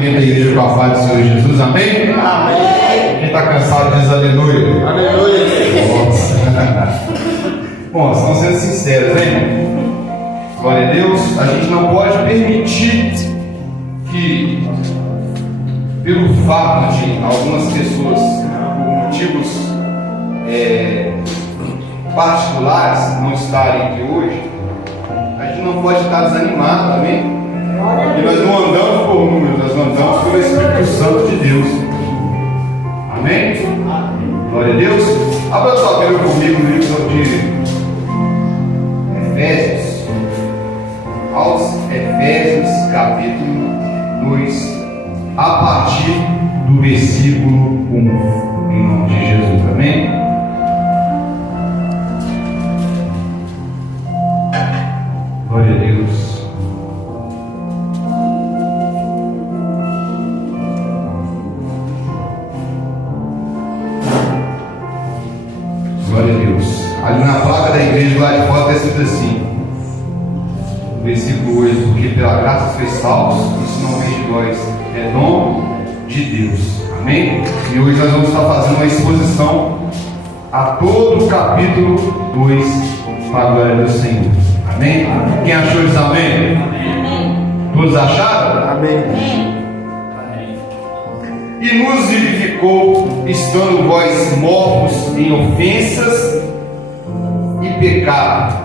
Dentro da igreja com a paz do Senhor Jesus, amém? Amém. Quem está cansado diz aleluia. Aleluia. Bom, estão sendo sinceros, hein? Glória a Deus. A gente não pode permitir que, pelo fato de algumas pessoas, por motivos particulares, não estarem aqui hoje, a gente não pode estar desanimado, amém? Porque nós não andamos por números, nós andamos pelo Espírito Santo de Deus. Amém? Glória a Deus. Abra sua Bíblia comigo no livro de Efésios, aos Efésios, capítulo 2, a partir do versículo 1, em nome de Jesus. Amém? Glória a Deus. Glória a Deus. Ali na placa da igreja lá de fora está escrito assim, no versículo 8: porque pela graça sois salvos, isso não vem de nós, é dom de Deus. Amém? E hoje nós vamos estar fazendo uma exposição a todo o capítulo 2, para a glória do Senhor. Amém? Quem achou isso? Amém? Amém. Todos acharam? Amém. E nos vivificou, estando vós mortos em ofensas e pecado,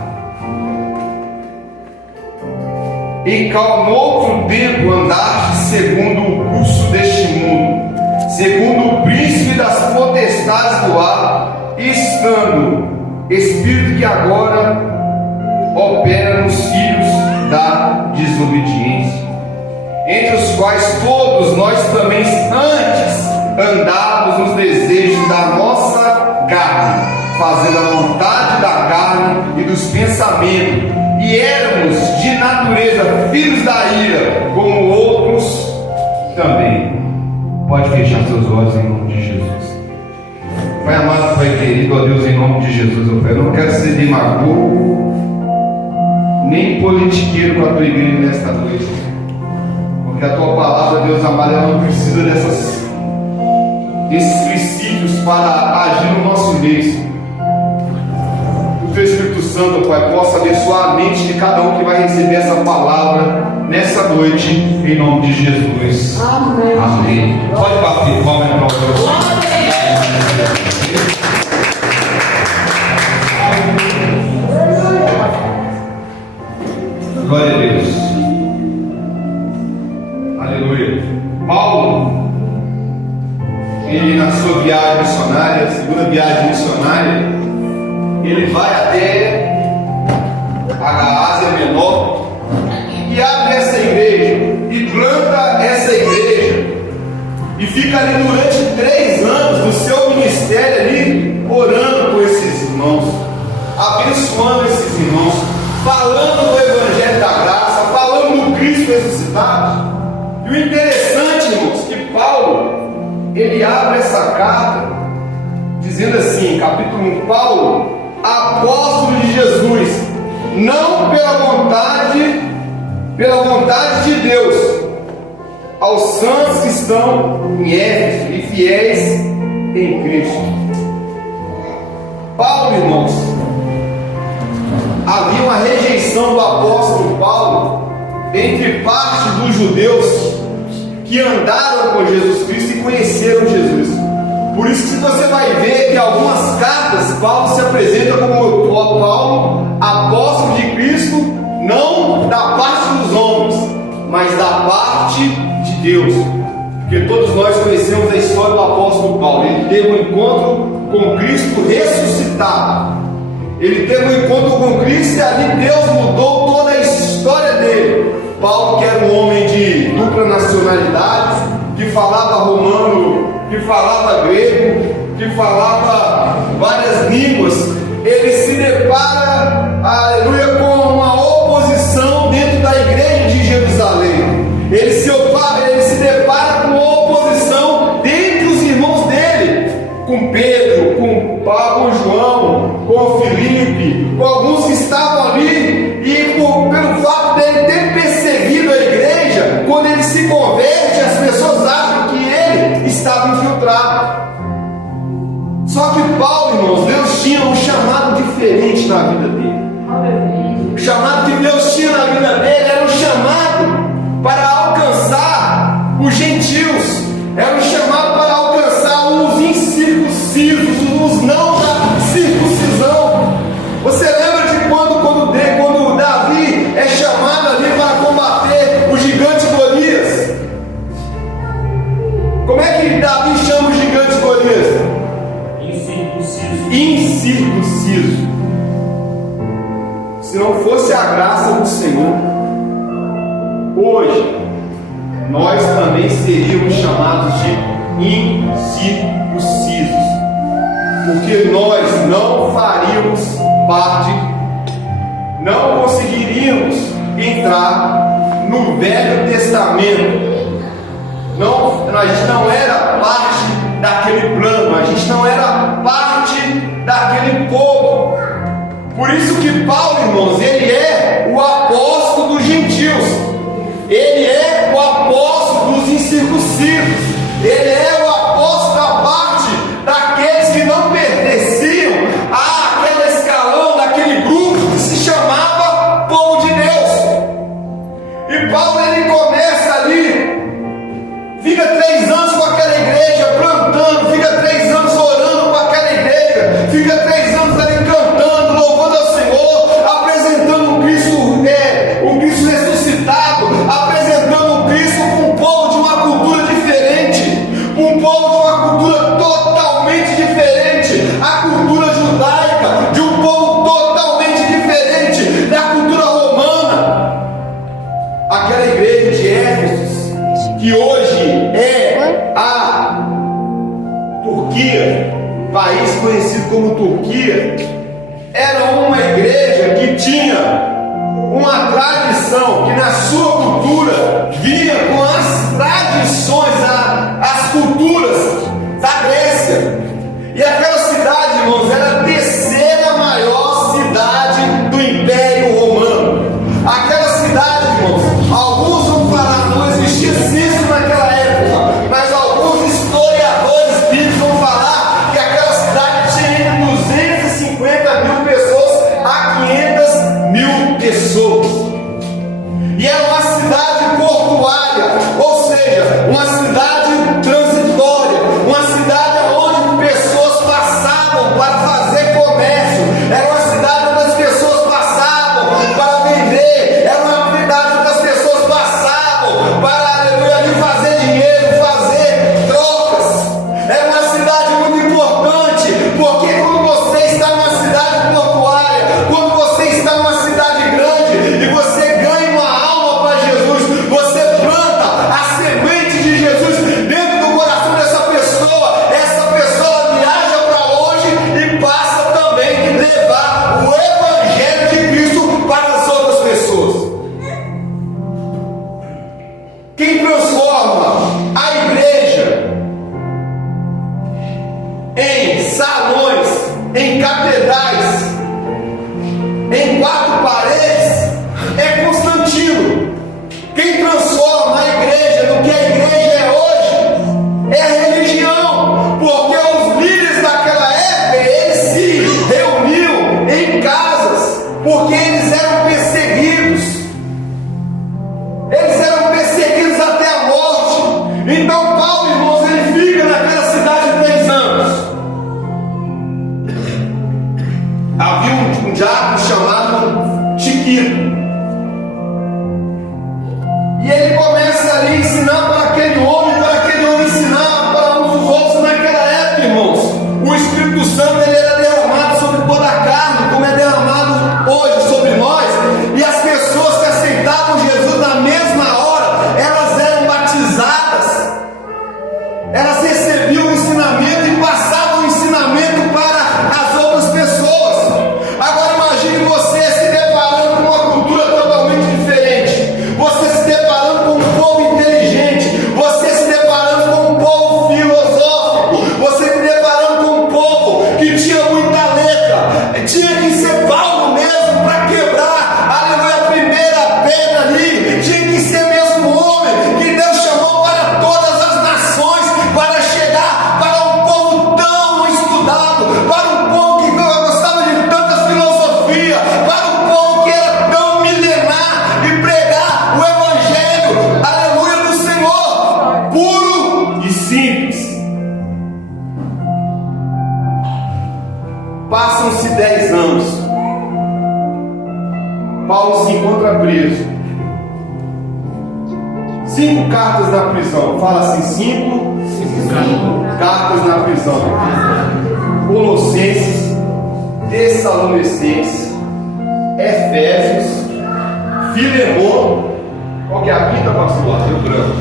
em qual noutro tempo andaste segundo o curso deste mundo, segundo o príncipe das potestades do ar, estando espírito que agora opera nos filhos da desobediência, entre os quais todos nós também antes andávamos nos desejos da nossa carne, fazendo a vontade da carne e dos pensamentos, e éramos de natureza filhos da ira, como outros também. Pode fechar seus olhos em nome de Jesus. Pai amado, Pai querido, ó Deus, em nome de Jesus, eu não quero ser demagogo nem politiqueiro com a tua igreja nesta noite, porque a tua palavra, Deus amado, ela não precisa desses princípios para agir no nosso meio. Que o teu Espírito Santo, Pai, possa abençoar a mente de cada um que vai receber essa palavra nessa noite, em nome de Jesus. Amém. Amém. Pode bater, palma para o Senhor. Glória a Deus. Aleluia. Paulo, ele na sua viagem missionária, segunda viagem missionária, ele vai até a Ásia Menor e abre essa igreja e planta essa igreja e fica ali durante 3 anos do seu ministério ali, orando por esses irmãos, abençoando esses irmãos, falando do Evangelho da Graça, falando do Cristo ressuscitado. E o interessante, irmãos, que Paulo, ele abre essa carta dizendo assim, capítulo 1: Paulo, apóstolo de Jesus, não pela vontade de Deus, aos santos que estão em Éfeso e fiéis em Cristo. Paulo, irmãos, havia uma rejeição do apóstolo Paulo entre parte dos judeus que andaram com Jesus Cristo e conheceram Jesus. Por isso que você vai ver que algumas cartas Paulo se apresenta como Paulo, apóstolo de Cristo, não da parte dos homens, mas da parte de Deus. Porque todos nós conhecemos a história do apóstolo Paulo. Ele teve um encontro com Cristo ressuscitado. Ele teve um encontro com Cristo e ali Deus mudou toda a história dele. Paulo, que era um homem de dupla nacionalidade, que falava romano, que falava grego, que falava várias línguas, ele se depara, aleluia, com uma oposição dentro da igreja de Jerusalém. Ele se depara com uma oposição dentre os irmãos dele, com Pedro, com João, com Filipe, com alguns que estavam ali, e pelo fato dele ter perseguido a igreja, quando ele se converte, as pessoas Só que Paulo, irmãos, Deus tinha um chamado diferente na vida dele. O chamado que Deus tinha na vida dele era um chamado para alcançar os gentios, era um chamado para alcançar os incircuncisos, os não da circuncisão. Você lembra de quando Davi é chamado ali para combater o gigante Golias? Como é que Davi chama o gigante Golias? Incircunciso. Se não fosse a graça do Senhor, hoje nós também seríamos chamados de incircuncisos, porque nós não faríamos parte, não conseguiríamos entrar no Velho Testamento. A gente não era parte daquele plano, a gente não era parte daquele povo. Por isso que Paulo, irmãos, ele é o apóstolo dos gentios, ele é o apóstolo dos incircuncisos, ele é o apóstolo da parte daqueles que não pertenciam àquele escalão, daquele grupo que se chamava povo de Deus. E Paulo, ele começa ali, fica 3 anos com aquela igreja plantando, fica 3 anos orando com aquela igreja, fica 3 anos ali cantando, louvando ao Senhor, apresentando um Cristo ressuscitado, apresentando um Cristo com um povo de uma cultura diferente, um povo de uma cultura totalmente diferente, a cultura judaica, de um povo totalmente diferente da cultura romana. Aquela igreja de Éfeso, que hoje é a Turquia, país conhecido como Turquia, era uma igreja que tinha uma tradição, que na sua cultura vinha com as tradições, as culturas da Grécia. E aquela cidade, irmãos, era a 3ª maior cidade do Império Romano. Aquela cidade, irmãos, alguns vão falar, não existia censo naquela época, mas alguns historiadores bíblicos vão falar que aquela cidade tinha entre 250 mil pessoas a 500 mil pessoas. E era uma cidade portuária, ou seja, uma cidade transitória, uma cidade onde pessoas passavam para fazer comércio, era uma cidade onde as pessoas passavam para vender, era uma cidade onde as pessoas passavam para, aleluia, fazer dinheiro, fazer trocas. Era uma cidade muito importante, porque quando você está numa cidade portuária, quando você está numa cidade grande e você ganha uma alma para Jesus, você planta a semente de Jesus dentro do coração dessa pessoa. Essa pessoa viaja para longe e passa também a levar o Evangelho de Cristo para as outras pessoas. Quem transforma a igreja em salões, em catedrais, em 4 paredes, é Constantino. Quem transforma a igreja no que a igreja é hoje é a religião, porque os líderes daquela época, eles se reuniam em casas, porque eles eram perseguidos. Eles eram perseguidos até a morte. Então Paulo, irmãos, ele fica naquela cidade 3 anos. Havia um diácono chamado Tiquito, e ele começa ali a ensinar para aquele homem ensinar para uns dos outros. Naquela época, irmãos, o Espírito Santo, ele era derramado sobre toda a carne, como é derramado hoje sobre nós, e as pessoas que aceitavam Jesus na mesma hora, elas eram batizadas, elas recebiam o ensinamento e passavam o ensinamento para as outras pessoas. Agora imagine você Passam-se 10 anos. Paulo se encontra preso. 5 cartas na prisão. Fala assim: 5 cartas na prisão. Colossenses, Tessalonicenses, Efésios, Filemon. Qual que é a quinta, pastor? Rio Branco.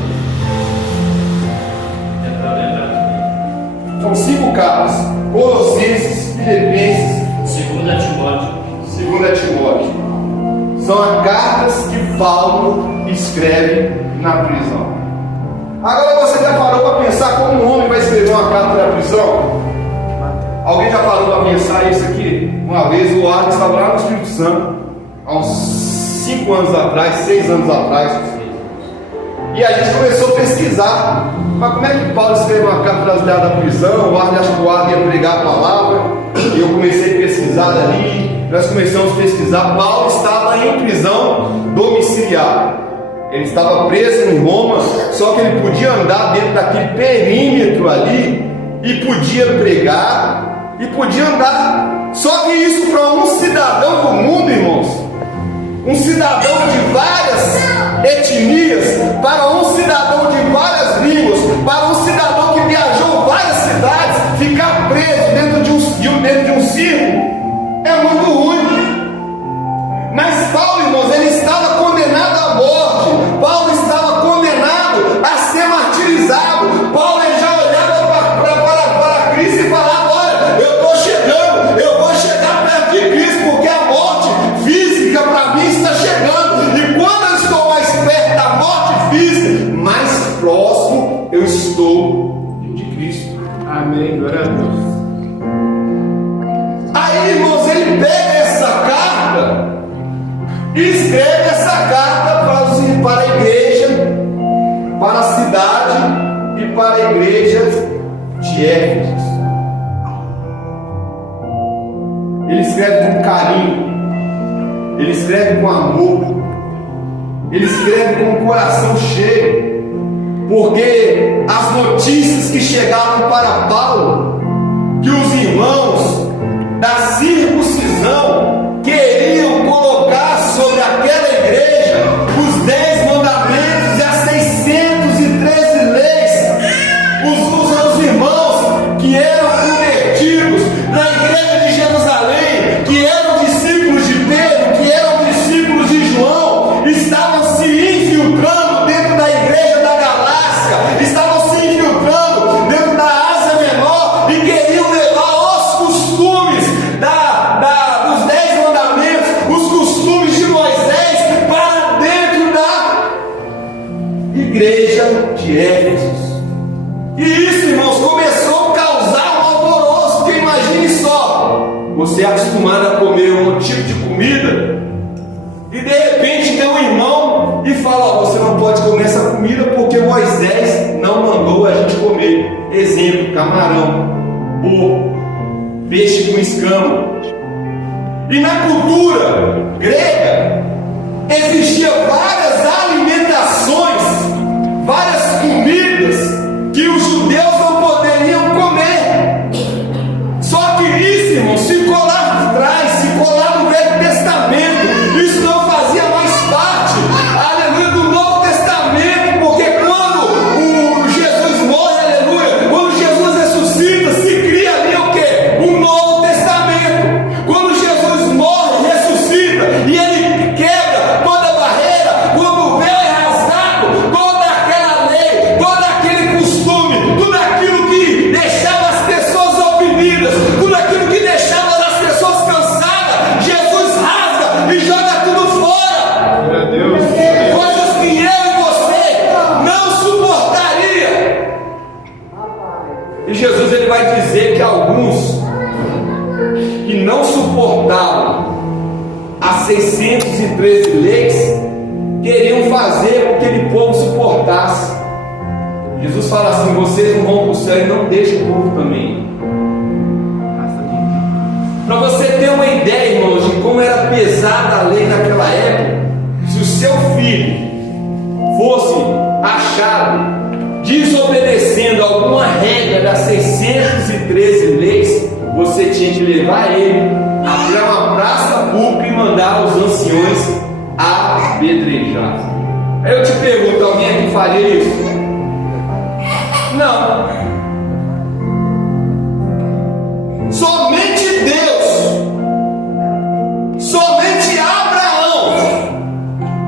São 5 cartas: Colossenses, Filipenses, 2 Timóteo. São as cartas que Paulo escreve na prisão. Agora você já parou para pensar como um homem vai escrever uma carta na prisão? Alguém já parou para pensar isso aqui? Uma vez o Arthur estava lá no Espírito Santo, há uns 5 anos atrás, 6 anos atrás, e a gente começou a pesquisar. Mas como é que Paulo escreveu uma carta da prisão? O Arthur achou que o Arthur ia pregar a palavra, e eu comecei a pesquisar ali. Nós começamos a pesquisar. Paulo estava em prisão domiciliar. Ele estava preso em Roma, só que ele podia andar dentro daquele perímetro ali, e podia pregar, e podia andar. Só que isso para um cidadão do mundo, irmãos, um cidadão de várias etnias, para um cidadão de várias línguas, para um cidadão que viajou várias cidades, ficar preso dentro de um circo é muito ruim. Mas Paulo, irmãos, ele estava condenado à morte. Paulo estava condenado a ser martirizado. Paulo já olhava para Cristo e falava: olha, eu estou chegando, eu vou chegar perto de Cristo, porque a morte física para mim está chegando. E quando eu estou mais perto da morte física, mais próximo eu estou de Cristo. Amém, glória a Deus. Aí, irmãos, ele pega essa carta e escreve essa carta para a igreja, para a cidade e para a igreja de Éfeso. Ele escreve com carinho, ele escreve com amor, ele escreve com o coração cheio, porque as notícias que chegaram para Paulo, que os irmãos da circuncisão queriam colocar sobre aquela igreja os 10 mandamentos e as 613 leis. Os irmãos que eram convertidos na igreja de Jerusalém, que eram discípulos de Pedro, que eram discípulos de João, estavam se infiltrando dentro da igreja da Galácia, estavam se infiltrando dentro da Ásia Menor e queriam levar os costumes dos 10 mandamentos, os costumes de Moisés, para dentro da igreja de Éfeso. E isso, irmãos, começou a causar um alvoroço. Porque imagine só, você é acostumado a comer um tipo de comida, e de repente tem um irmão e fala: ó, você não pode comer essa comida porque Moisés não mandou a gente comer. Exemplo: camarão, porco, peixe com escama. E na cultura grega existia várias alimentações, várias comidas que os judeus não poderiam comer. Só que isso, irmãos, ficou lá atrás, ficou lá no Velho Testamento. Isso não fazia mais parte, aleluia, do Novo Testamento, porque quando Jesus morre, aleluia, quando Jesus ressuscita, se cria ali o quê? Um Novo Testamento. Quando Jesus morre, ressuscita, e ele quebra toda a barreira, quando o véu é rasgado, toda aquela lei, todo aquele costume, tudo aquilo que deixava as pessoas oprimidas, tudo aquilo que deixava as pessoas cansadas, Jesus rasga e joga tudo fora. Glória a Deus. Coisas que eu e você não suportaria. E Jesus, ele vai dizer que alguns que não suportavam as 613 leis queriam fazer com que aquele povo suportasse. Jesus fala assim: vocês não vão para o céu e não deixam o povo também. Para você ter uma ideia, irmãos, de como era pesada a lei naquela época, se o seu filho fosse achado desobedecendo alguma regra das 613 leis, você tinha que levar ele até uma praça pública e mandar os anciões apedrejar. Aí eu te pergunto, alguém aqui faria isso? Não. Somente Deus, somente Abraão,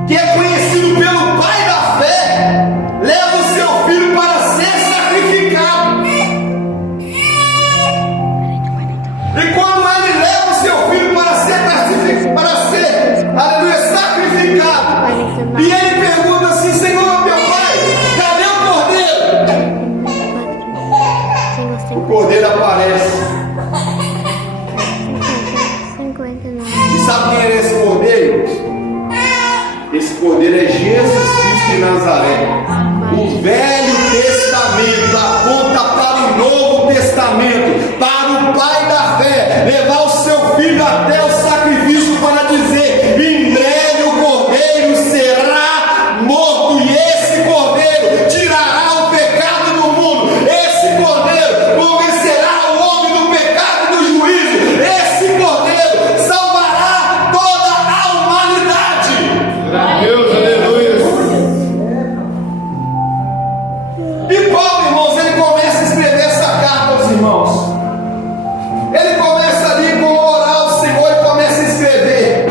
que é conhecido pelo pai da fé, leva o seu filho para ser sacrificado. E quando ele leva o seu filho para ser, aleluia, sacrificado, e ele pergunta assim: Senhor, meu pai, cadê o cordeiro? O cordeiro aparece. E sabe quem era esse cordeiro? Esse cordeiro é Jesus Cristo de Nazaré. O Velho Testamento aponta para o Novo Testamento, para o pai da fé levar o seu filho até o sacrifício para dizer: em breve o cordeiro será morto, e esse cordeiro tirará o pecado do mundo. Esse cordeiro convencerá o homem do pecado e do juízo. Esse cordeiro salvará toda a humanidade. Deus, aleluia. E Paulo, irmãos, ele começa a escrever essa carta aos irmãos. Ele começa ali com o orar ao Senhor e começa a escrever.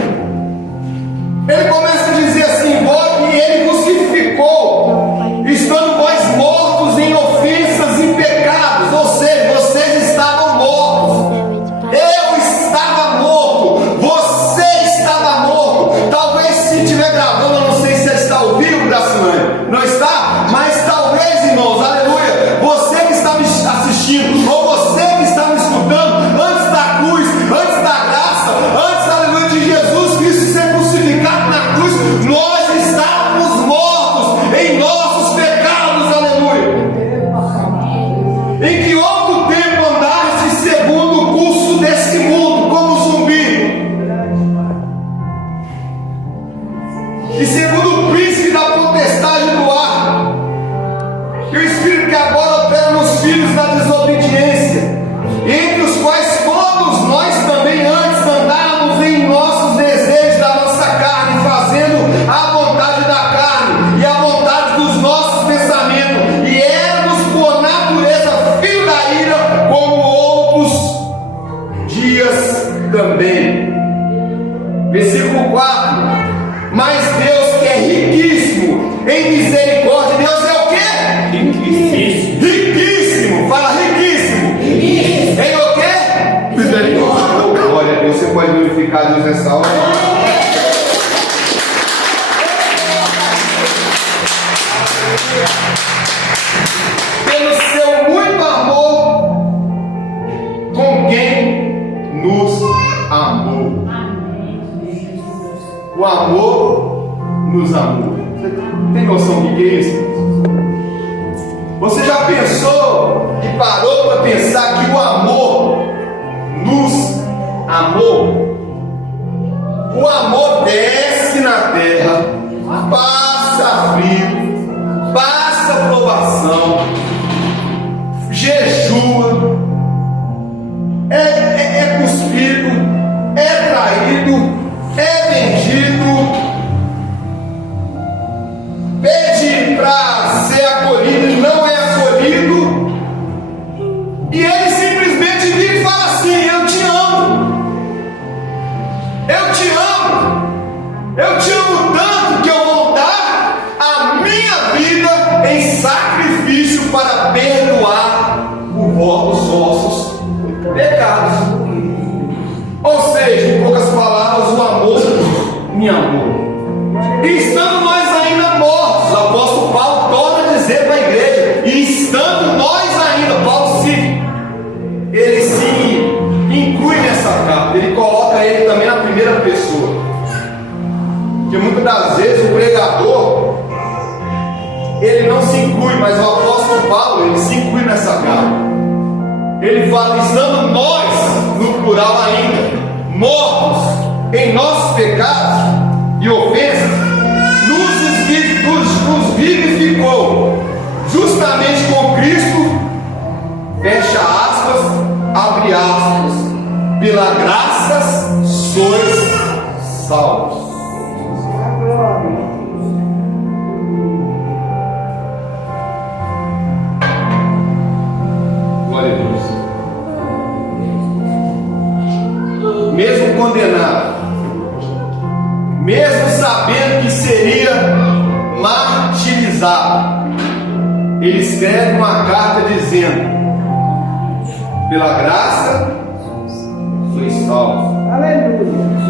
Ele começa a dizer assim: embora que ele crucificou, estando vós mortos em ofensas e pecados, ou seja, vocês estavam mortos. Eu estava morto, você estava morto. Talvez se estiver gravando, eu não sei se está ao vivo, Brasilândia, não está? Mas talvez, irmãos, aleluia, você que está me assistindo, ou você que está me escutando, antes da cruz, antes da graça, antes, aleluia, de Jesus Cristo ser crucificado na cruz, nós estávamos mortos em nossos pecados, aleluia. Em que outro tempo andaste segundo o curso desse mundo, como zumbi, e segundo o príncipe da potestade do ar, e o espírito que agora opera nos filhos da desobediência, entre os quais todos nós também antes andávamos em nossos desejos da nossa carne, fazendo a vontade da carne e a vontade dos nossos pensamentos, e éramos por natureza filho da ira, como outros dias também. Versículo 4: mas Deus, que é riquíssimo em misericórdia, Deus é o quê? Riquíssimo. Riquíssimo, fala riquíssimo. Em o quê? Misericórdia. Glória a Deus, você pode glorificar Deus nessa hora. Pelo seu muito amor, com quem nos amou. O amor nos amou. Você tem noção do que é isso? Você já pensou e parou para pensar que o amor nos amou? O amor desce na terra, passa frio, passa provação, jejua, é cuspido, é traído, é vendido, pede para ser acolhido e não é acolhido, e ele simplesmente vira e fala assim: eu te amo, eu te amo, eu te amo tanto que eu vou dar a minha vida em sacrifício para perdoar os vossos pecados. Ou seja, em poucas palavras, o amor me amou. E estando nós ainda mortos, o apóstolo Paulo torna a dizer para a igreja: e estando nós ainda, ele se inclui nessa carta, ele coloca ele também na primeira pessoa. Porque muitas das vezes o pregador, ele não se inclui, mas o apóstolo Paulo, ele se inclui nessa carta. Ele fala: estando nós, no plural ainda, mortos em nossos pecados e ofensas, nos vivificou justamente com Cristo, fecha aspas, abre aspas, pela graça sois salvos. Glória a Deus. Mesmo condenado, mesmo sabendo que seria martirizado, ele escreve uma carta dizendo: pela graça sois salvos.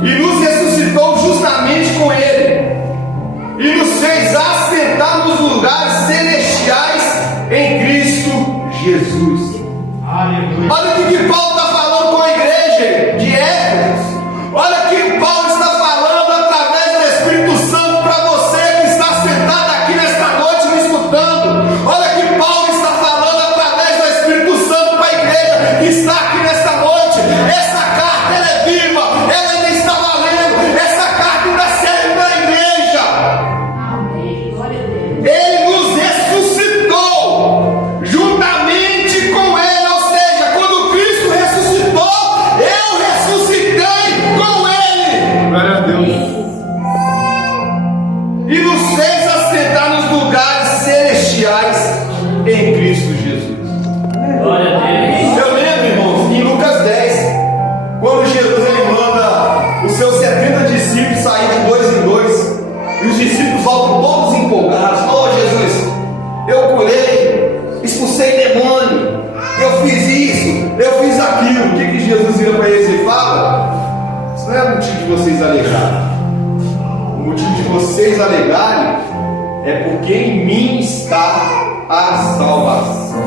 E nos ressuscitou justamente com ele, e nos fez assentar nos lugares celestiais em Cristo Jesus. Aleluia. Olha o que Paulo está falando com a igreja de Éfeso. Olha o que Paulo está falando através do Espírito Santo para você que está sentado aqui nesta noite me escutando. Olha o que Paulo está falando através do Espírito Santo para a igreja que está aqui nesta noite. Essa carta ela é viva, ela ainda está valendo. Essa carta ainda serve para a igreja. Amém. Glória a Deus. Ele nos ressuscitou juntamente com ele, ou seja, quando Cristo ressuscitou, eu ressuscitei com ele. Glória a Deus. E nos fez assentar nos lugares celestiais em Cristo Jesus. Glória a Deus. Eu lembro, irmãos, em Lucas 10, quando Jesus ele manda os seus 70 discípulos sair de dois em dois, e os discípulos voltam todos empolgados: oh Jesus, eu curei, expulsei demônio, eu fiz isso, eu fiz aquilo. O que Jesus vira para eles e fala? Isso não é motivo de vocês alegrarem. O motivo de vocês alegrarem é porque em mim está a salvação.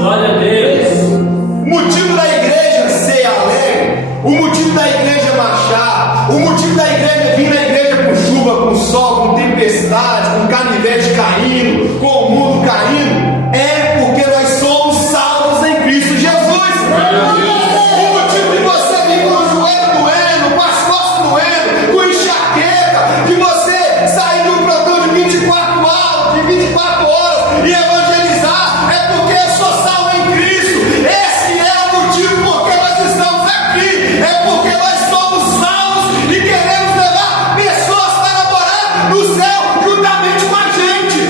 Glória a Deus. O motivo da igreja ser alegre, o motivo da igreja marchar, o motivo da igreja vir na igreja com chuva, com sol, com tempestade, com canivete caindo, com o mundo caindo, é porque nós somos salvos em Cristo Jesus. O motivo de você vir com o joelho doendo, com as costas doendo, com enxaqueca, de você sair de um plantão de 24 horas e evangelizar, é porque eu sou salvo em Cristo. Esse é o motivo porque nós estamos aqui, é porque nós somos salvos e queremos levar pessoas para morar no céu juntamente com a gente.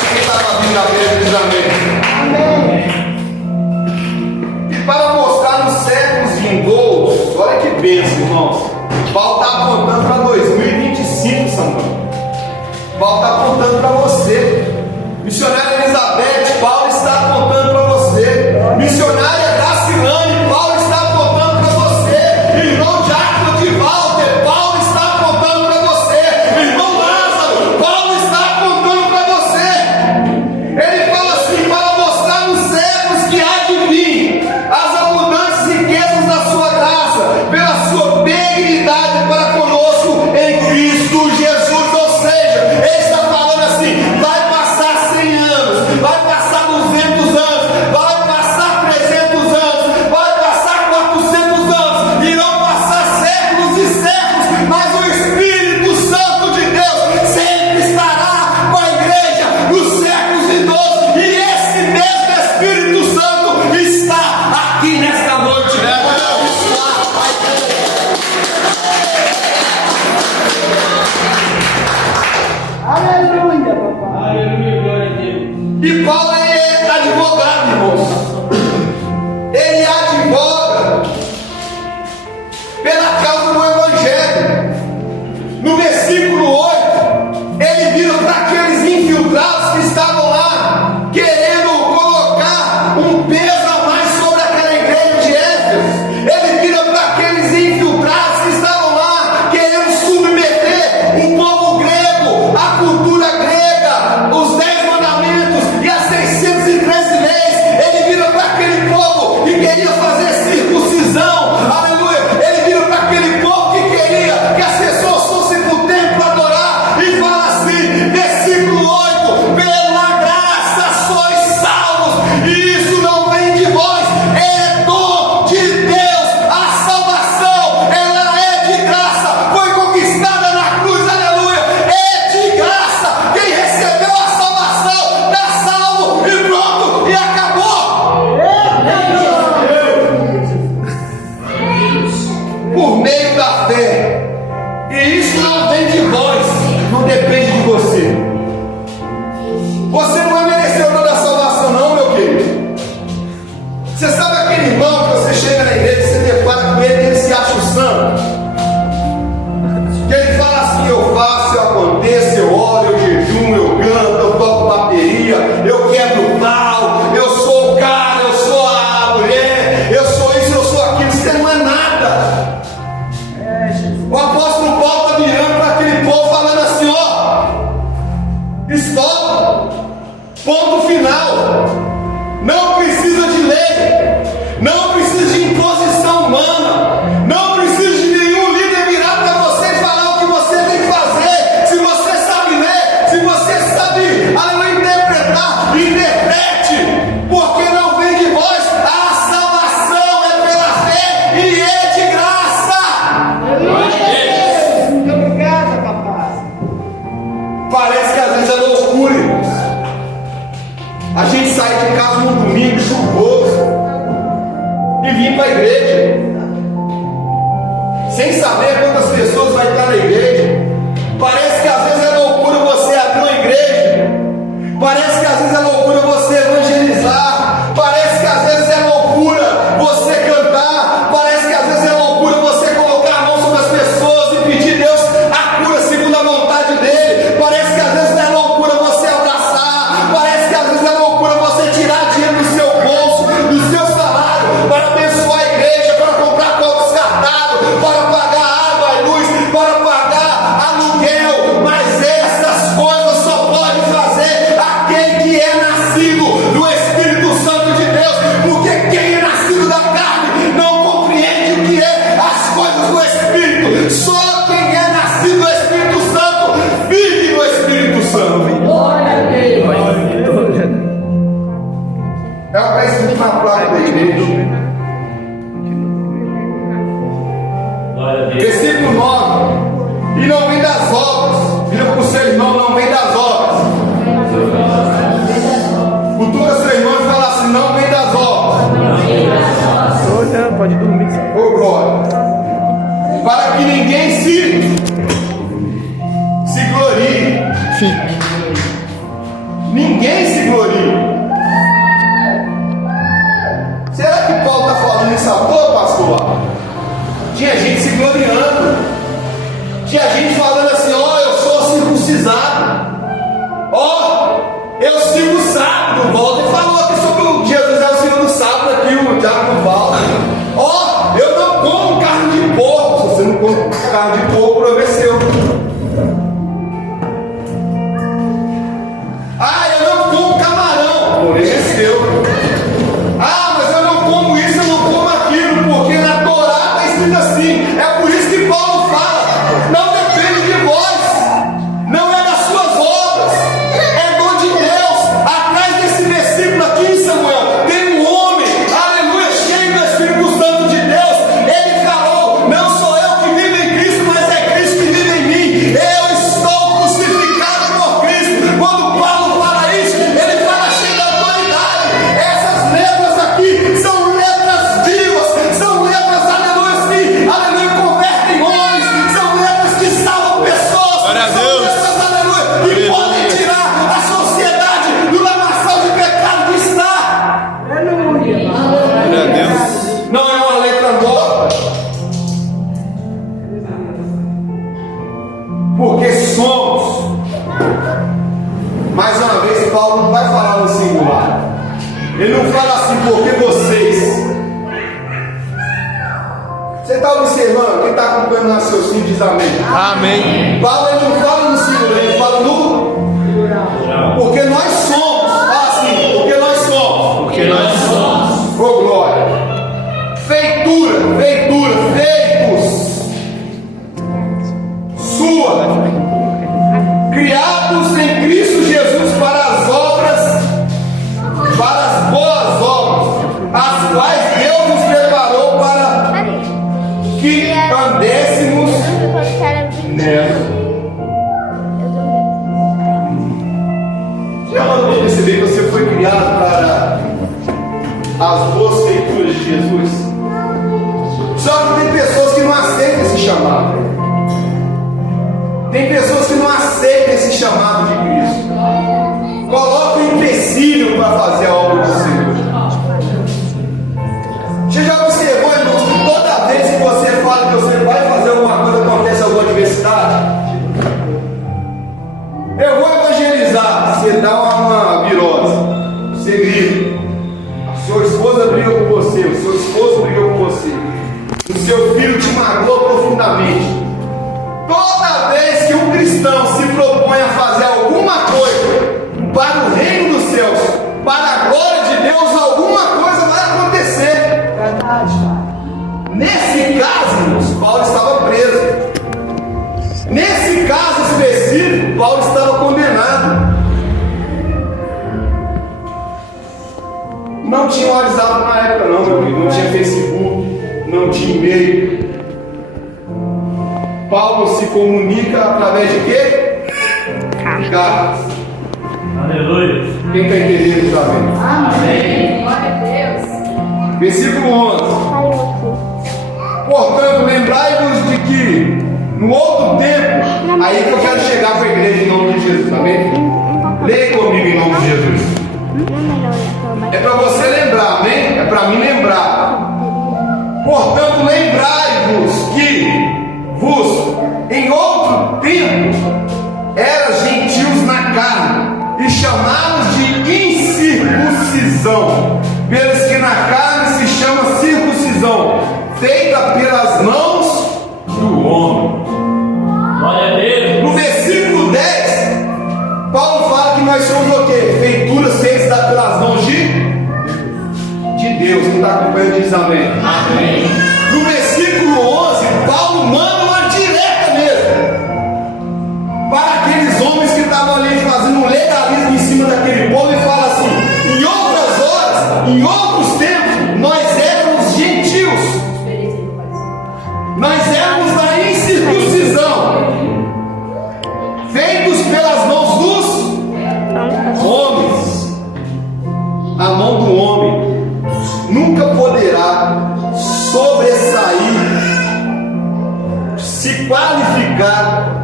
Quem estava vindo a ver diz amém. E para mostrar nos séculos vindouros, olha que bênção, irmãos. Paulo está apontando para 2025, Samuel. Paulo está apontando para você. Missionária Elizabeth, Paulo está apontando para você. Missionária Gracilane, Paulo está apontando para você. Irmão Jacob de Walter, Paulo está apontando para você. Irmão Lázaro, Paulo está apontando para você. Ele fala assim: para mostrar nos séculos que há de vir as abundantes riquezas da sua graça, pela sua benignidade para conosco em Cristo Jesus. Ou seja, ele está falando assim: vai passar 100 anos, vai passar 200 anos, vai passar 300 anos, vai sair de casa no domingo chuvoso e vir para a igreja, sem saber quantas pessoas vai estar na igreja. Parece que às vezes é loucura você abrir uma igreja, parece que às vezes é loucura você evangelizar, parece que às vezes é loucura você cantar, parece que às vezes é loucura você colocar a mão sobre as pessoas e pedir Deus a cura segundo a vontade dele, parece que às vezes é loucura você abraçar, parece que às vezes é loucura você tirar dinheiro do seu bolso, do seu salário, para abençoar a igreja, para comprar copo descartado, para pagar água e luz, para pagar aluguel, mas essas coisas só pode fazer aquele que é nascido do Espírito Santo de Deus, porque quem é nascido da carne não compreende o que é as coisas do Espírito. Só quem é nascido do Espírito Santo vive no Espírito Santo. Glória a Deus. É o que está escrito na placa da igreja. Glória a Deus. Versículo 9. E não vem das obras. Vira para o seu irmão, não vem das obras. Cultura seu irmão e fala assim: não vem das obras. Pode dormir. Ô glória. Para que ninguém se glorie. Ninguém se glorie. Será que Paulo está falando isso à toa, pastor? Tinha gente se gloriando. Tinha gente falando assim: ó, eu sou circuncisado. Ó, eu sigo o sábado. O Walter falou aqui sobre o Jesus é o Senhor do sábado aqui, o diácono Walter. Ó, eu não como carne de porco. Se você não come carne de porco, progresseu. Ah, eu não como camarão. Progresseu. Ah, mas eu não como isso, eu não como aquilo, porque na Torá está escrito assim. É por isso que Paulo fala: não depende de vós, não é das suas obras, é dom de Deus. Atrás desse versículo aqui em Samuel, tem um homem, aleluia, cheio do Espírito Santo de Deus. Ele falou: não sou eu que vivo em Cristo, mas é Cristo que vive em mim. Eu estou crucificado por Cristo. Quando Paulo fala isso, ele fala cheio de autoridade. Essas letras aqui são letras vivas, são letras, aleluia, que, aleluia, convertem homens, são letras que salvam pessoas, Glória a são Deus. letras, aleluia, que podem tirar a sociedade do lamaçal de pecado que está. Glória a Deus. Não é uma letra nova, porque somos. Mais uma vez, Paulo não vai falar no singular. Ele não fala assim: porque vocês. Você está observando? Quem está acompanhando o raciocínio diz amém. Amém. Paulo ele não fala no singular, ele fala no. Porque nós somos. Fala assim: porque nós somos. Porque nós somos. Ô glória. Feitura, feitos. Sua. Criados em Cristo Jesus para as obras, para as boas obras, as quais Deus nos preparou para que andéssemos nela. Já mandou perceber que você foi criado para as boas feituras de Jesus? Só que tem pessoas que não aceitam esse chamado. Tem pessoas que não aceitam esse chamado de Cristo. Coloca um empecilho para fazer a obra do Senhor. Você já observou, irmãos, que toda vez que você fala que você vai fazer alguma coisa, acontece alguma adversidade? Eu vou evangelizar, você dá uma virose, você grita, a sua esposa brigou com você, o seu esposo brigou com você, o seu filho te magoou profundamente. Toda vez que um cristão se propõe a fazer alguma coisa para o reino dos céus, para a glória de Deus, alguma coisa vai acontecer. Nesse caso, irmãos, Paulo estava preso. Nesse caso específico, Paulo estava condenado. Não tinha WhatsApp na época, não, meu amigo. Não tinha Facebook, não tinha e-mail. Paulo se comunica através de quê? Cartas. Aleluia. Quem está entendendo está vendo? Amém. Glória a Deus. Versículo 11. Portanto, lembrai-vos de que no outro tempo, aí que eu quero chegar para a igreja em nome de Jesus, tá vendo? Leia comigo em nome de Jesus. É para você lembrar, amém? É para mim lembrar. Portanto, lembrai-vos que vos, em outro tempo, eras gentios na carne, e chamados de incircuncisão, pelos que na carne se chama circuncisão, feita pelas mãos do homem. Glória a Deus. No versículo 10, Paulo fala que nós somos o quê? Feituras feitas pelas mãos de Deus. Quem está acompanhando diz amém. Amém. No versículo 11, Paulo manda uma direta mesmo para aqueles homens que estavam ali fazendo um legalismo em cima daquele povo, e fala assim: em outras horas, em outros tempos, nós éramos gentios, nós éramos da incircuncisão, feitos pelas mãos dos homens. A mão do homem nunca poderá sobressair, se qualificar,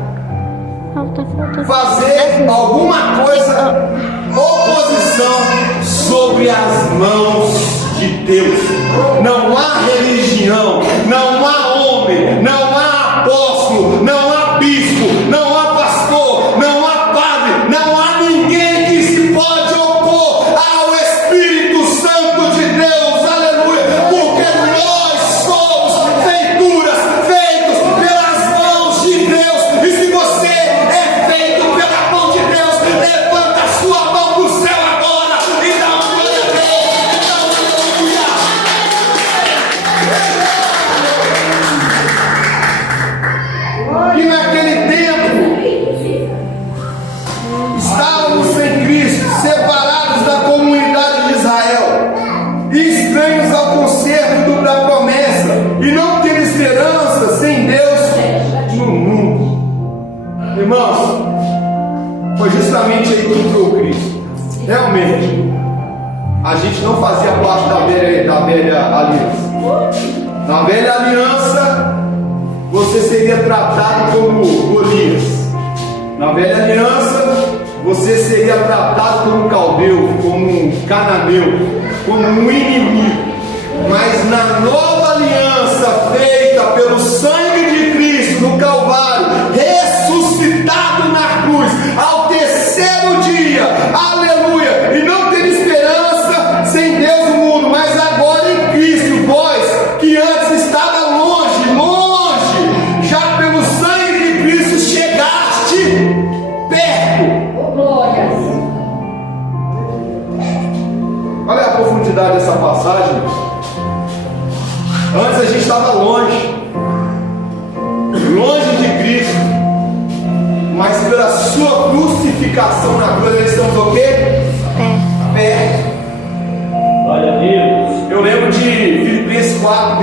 fazer alguma coisa, oposição sobre as mãos de Deus. Não há religião, não há homem, não há apóstolo, não há bispo, não há pastor, não há padre, não há ninguém que se pode opor ao Espírito Santo de Deus, aleluia, porque nós somos feituras, feitos pelas mãos de Deus. E se você é feito pela mão de Deus, levanta a sua mão para o céu agora e dá uma glória a Deus, dá uma aleluia. Que naquele tempo estávamos sem Cristo, separados da comunidade de Israel, estranhos ao conserto da promessa, e não tendo esperança sem Deus no mundo. Irmãos, foi justamente aí que entrou Cristo. Realmente, a gente não fazia parte da velha aliança. Na velha aliança, você seria tratado como Golias. Na velha aliança, você seria tratado como um caldeu, como um cananeu, como um inimigo. Mas na nova aliança, feita pelo sangue de Cristo no Calvário, ressuscitado na cruz, ao terceiro dia, aleluia, e não ter esperança sem Deus no mundo, mas agora em Cristo, vós que antes estava longe, longe, já pelo sangue de Cristo chegaste perto. Glórias. Olha a profundidade dessa passagem. Antes a gente estava longe, longe de Cristo, mas pela sua crucificação na cruz, nós estamos o quê? Perto. Glória a Deus. Eu lembro de Filipenses 4, no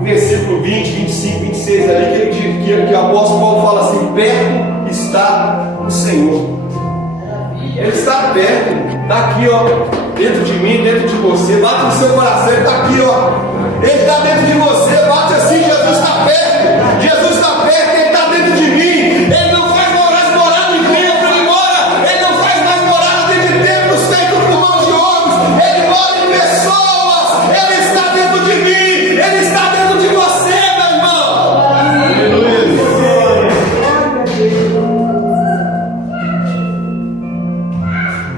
versículo 20, 25, 26 ali, que o apóstolo Paulo fala assim: perto está o Senhor. Ele está perto, está aqui, ó, dentro de mim, dentro de você. Bate no seu coração, ele está aqui, ó. Ele está dentro de você, bate assim: Jesus está perto, Jesus está perto, ele está dentro de mim. Ele não faz mais morada em templo, ele não faz mais morada dentro de templos feitos por mãos de homens, ele mora em pessoas, ele está dentro de mim, ele está dentro de você, meu irmão. Aleluia.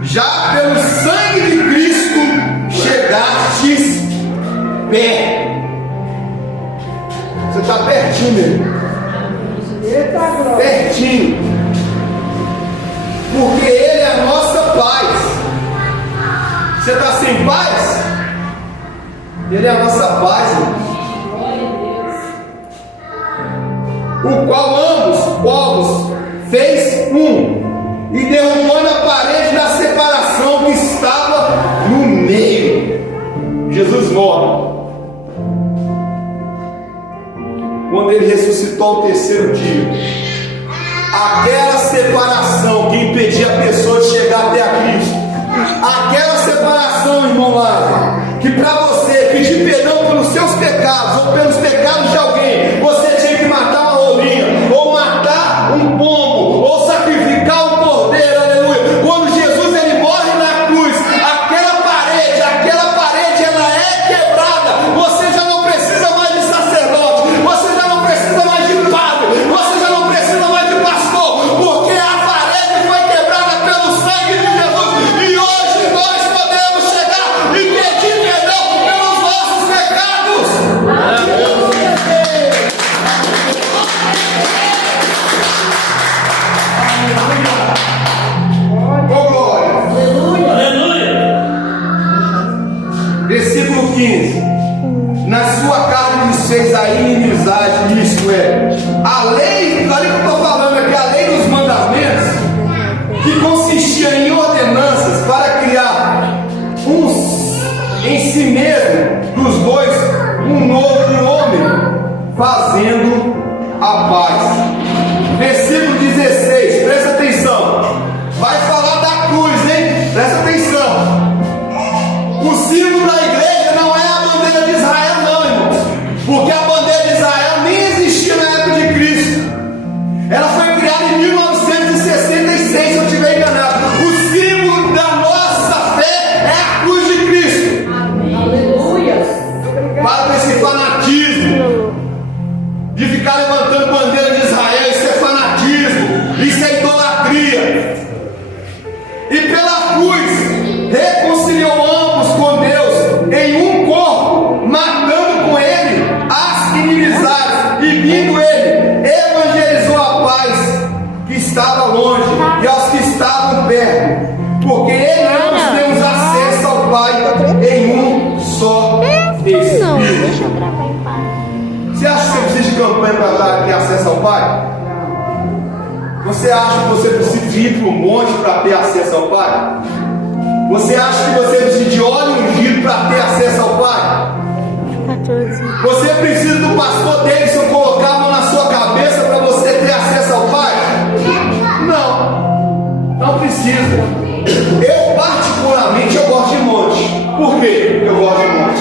Já pelo sangue de Cristo chegastes perto. Você está pertinho, meu irmão. Pertinho. Porque Ele é a nossa paz. Você está sem paz? Ele é a nossa paz, irmão. O qual ambos povos fez um, e derrubando a parede da separação que estava no meio. Jesus morre. Quando ele ressuscitou ao terceiro dia, aquela separação que impedia a pessoa de chegar chegar até a Cristo. Aquela separação, irmão Lázaro, que para você pedir perdão pelos seus pecados ou pelos pecados de alguém, você tinha que matar uma rolinha, ou matar um pombo, ou sacrificar um cordeiro, aleluia. Quando Jesus ele morre na cruz, aquela parede ela é quebrada. Você já não precisa mais de sacerdote, você já não precisa mais de padre, você já não precisa mais de pastor, porque a parede foi quebrada pelo sangue de Jesus. E hoje nós podemos chegar e pedir perdão pelos nossos pecados. Oh, glória. Aleluia. Versículo 15. Na sua carne lhes fez a inimizade, isto é, a lei, olha o que eu estou falando aqui, a lei dos mandamentos, que consistia em ordenanças para criar em si mesmo, dos dois, um novo homem, fazendo a paz. Versículo 16, presta atenção, vai falar da cruz, hein? Presta atenção. O símbolo da igreja não é a bandeira de Israel, não, irmãos, porque a bandeira de Israel nem existia na época de Cristo. Ela foi criada em 1966, se eu estiver enganado. O símbolo da nossa fé é a cruz de Cristo. Aleluia. Para com esse fanatismo de ficar levantando bandeira de Israel. Isso é fanatismo, isso é idolatria. E pela cruz reconciliou ambos com Deus em um corpo, matando com ele as inimizades, e vindo ele evangelizou a paz que estava longe e aos que estavam perto, porque ele nós temos acesso ao Pai em um só Espírito. Deixa eu gravar em paz. Você acha que você precisa de campanha para ter acesso ao Pai? Você acha que você precisa ir para o monte para ter acesso ao Pai? Você acha que você precisa de óleo ungido para ter acesso ao Pai? 14. Você precisa do pastor Davidson colocar a mão na sua cabeça para você ter acesso ao Pai? Não precisa. Eu particularmente eu gosto de monte. Por quê? Eu gosto de monte.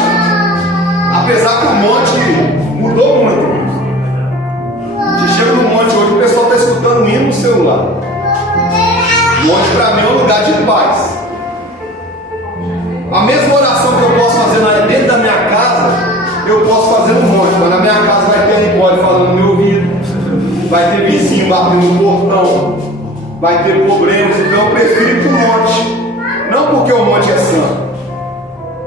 Apesar que o monte mudou muito. Você chega no monte hoje, o pessoal está escutando um hino no celular. O monte para mim é um lugar de paz. A mesma oração que eu posso fazer dentro da minha casa, eu posso fazer no monte. Mas na minha casa vai ter iPod falando no meu ouvido, vai ter vizinho batendo no portão, vai ter problemas. Então eu prefiro ir para o monte. Não porque o monte é santo,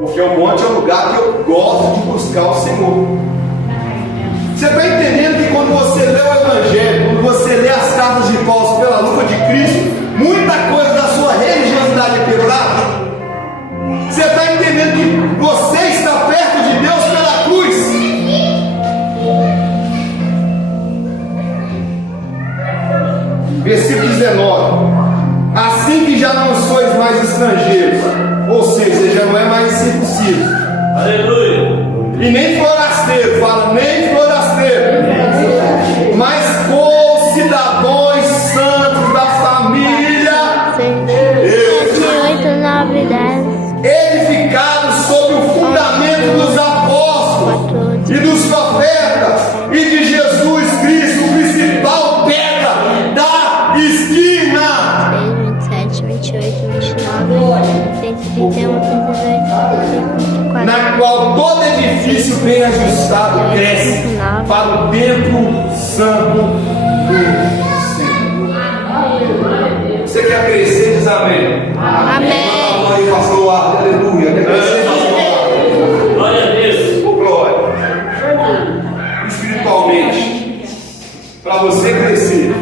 porque o monte é um lugar que eu gosto de buscar o Senhor. Você está entendendo que quando você lê o Evangelho, quando você lê as cartas de Paulo pela luta de Cristo, muita coisa da sua religiosidade é quebrada? Você está entendendo que você está perto de Deus pela cruz? Versículo 19. Assim que já não sois mais estrangeiros, ou seja, já não é mais circunciso. Aleluia. E nem forasteiro, fala, nem forasteiro, mas co-cidadãos santos da família, 7, 8, 9, 10. edificados sobre o fundamento dos apóstolos e dos profetas e de Jesus Cristo, o principal pedra da esquina. 27, 28, 29, 131, 132, 134. Na qual todo edifício bem ajustado cresce para o templo santo do Senhor. Você quer crescer? Diz amém. Amém. Glória aí, pastor Arthur, aleluia. Quer crescer? Glória a Deus. Oh, glória. Espiritualmente, para você crescer,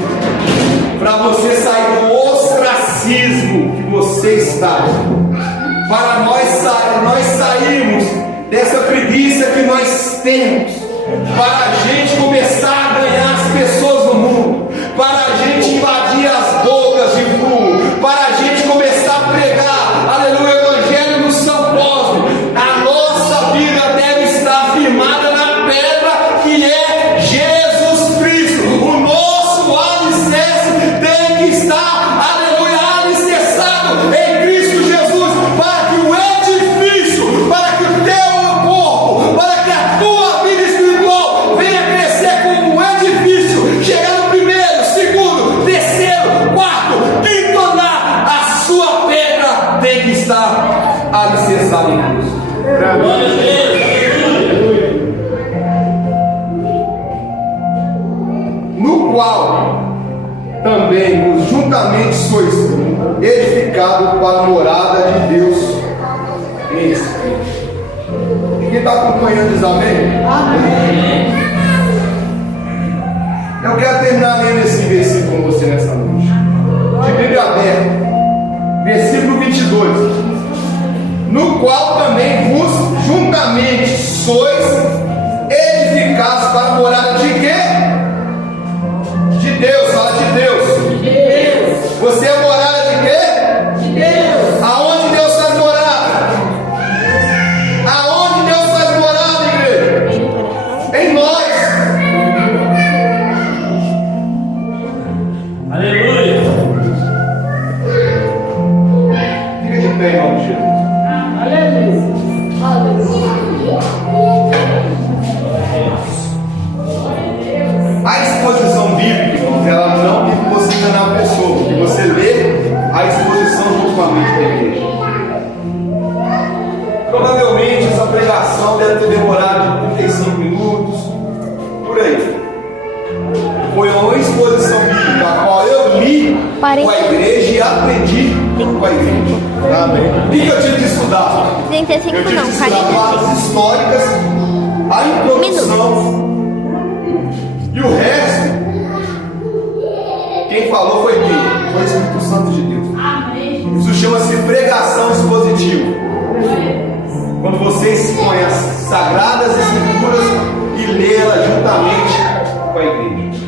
para você sair do ostracismo que você está, para nós sairmos dessa preguiça que nós temos, para a gente começar a ganhar as pessoas no mundo, para a gente invadir as bocas de fumo, para a gente começar a pregar, aleluia, o evangelho no São Cosme. A nossa vida deve estar firmada na pedra que é Jesus Cristo. O nosso alicerce tem que estar, aleluia, alicerçado alicerçado em Deus. Glória a Deus. No qual também juntamente sois edificados para a morada de Deus em Espírito. Quem está acompanhando diz amém? Amém. Eu quero terminar lendo esse versículo com você nessa noite. De Bíblia aberta. Versículo 22. No qual também vos juntamente sois edificados para a morada de quê? De Deus. Fala de Deus. De Deus. Você é morada de quê? De Deus. Aonde Deus faz morada? Aonde Deus faz morada, igreja? Em nós. Aleluia. Fica de pé em nome de Jesus. A exposição bíblica, irmãos, ela não tem que você enganar a pessoa, porque você lê a exposição junto com a mente da igreja. Provavelmente essa pregação deve ter demorado de 35 minutos, por aí. Foi uma exposição bíblica a qual eu li com a igreja e aprendi com a igreja. Amém. O que eu tive que estudar? 35 Eu tive não, que estudar 40. bases históricas, a introdução e o resto. Quem falou foi quem? Foi o Espírito Santo de Deus. Amém. Isso chama-se pregação expositiva. Quando você expõe as sagradas escrituras e lê elas juntamente com a igreja.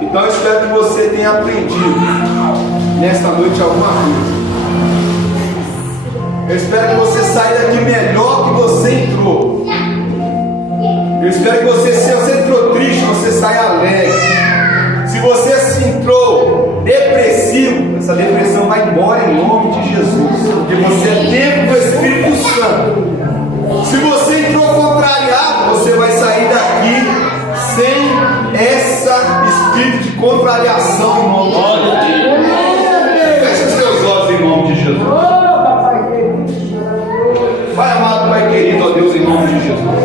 Então eu espero que você tenha aprendido nesta noite alguma coisa. Eu espero que você saia daqui melhor que você entrou. Eu espero que você, se você entrou triste, você saia alegre. Se você se entrou depressivo, essa depressão vai embora em nome de Jesus, porque você é templo do Espírito Santo. Se você entrou contrariado, você vai sair daqui sem essa espírito de contrariação em nome de Jesus. Feche os seus olhos em nome de Jesus. Pai amado, Pai querido, ó Deus, em nome de Jesus.